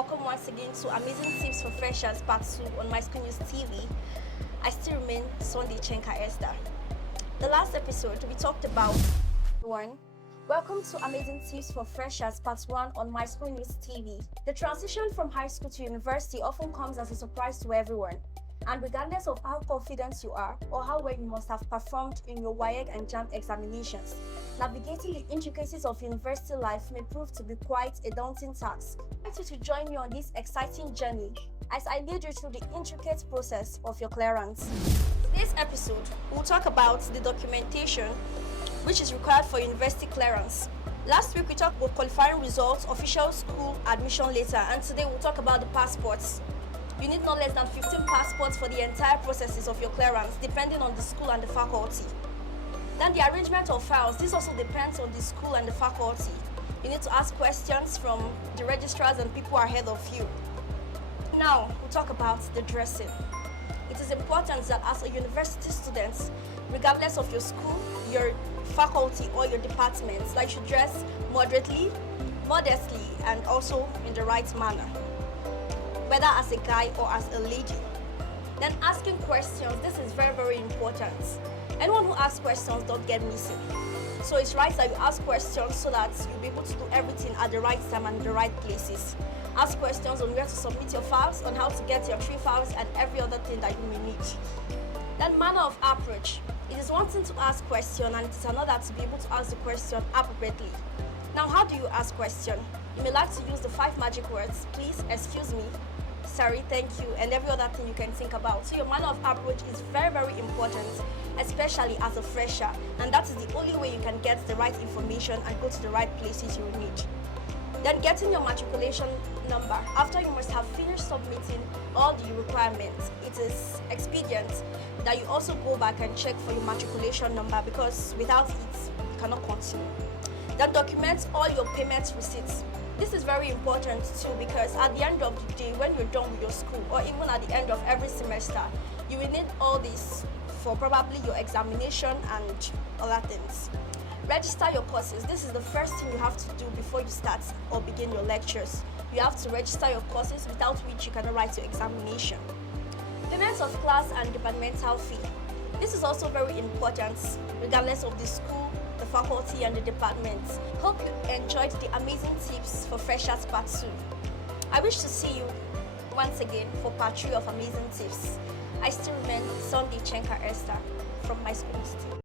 welcome once again to Amazing Tips for Freshers Part 2 on My School News TV. I still remain Sunday Chenka Esther. The last episode we talked about 1. Welcome to Amazing Tips for Freshers Part 1 on My School News TV. The transition from high school to university often comes as a surprise to everyone. And regardless of how confident you are or how well you must have performed in your WAEC and JAMB examinations, navigating the intricacies of university life may prove to be quite a daunting task. I invite you to join me on this exciting journey as I lead you through the intricate process of your clearance. In today's episode, we'll talk about the documentation which is required for university clearance. Last week we talked about qualifying results, official school admission letter, and today we'll talk about the passports. You need no less than 15 passports for the entire processes of your clearance, depending on the school and the faculty. Then the arrangement of files, this also depends on the school and the faculty. You need to ask questions from the registrars and people ahead of you. Now, we'll talk about the dressing. It is important that as a university student, regardless of your school, your faculty or your department, that you should dress moderately, modestly, and also in the right manner, whether as a guy or as a lady. Then asking questions, this is very, very important. Anyone who asks questions don't get missing. So it's right that you ask questions so that you'll be able to do everything at the right time and in the right places. Ask questions on where to submit your files, on how to get your 3 files, and every other thing that you may need. Then manner of approach. It is one thing to ask question and it is another to be able to ask the question appropriately. Now, how do you ask question? You may like to use the 5 magic words: please, excuse me, sorry, thank you, and every other thing you can think about. So your manner of approach is very, very important, especially as a fresher, and that is the only way you can get the right information and go to the right places you need. Then getting your matriculation number. After you must have finished submitting all the requirements, it is expedient that you also go back and check for your matriculation number, because without it, you cannot continue. Then document all your payment receipts. This is very important too, because at the end of the day, when you're done with your school, or even at the end of every semester, you will need all this for probably your examination and other things. Register your courses. This is the first thing you have to do before you start or begin your lectures. You have to register your courses, without which you cannot write your examination. Payment of class and departmental fee. This is also very important, regardless of the school, the faculty, and the department. Hope you enjoyed the amazing tips for Freshers Part 2. I wish to see you once again for Part 3 of Amazing Tips. I still remain Sunday Chenka Esther from My School News TV.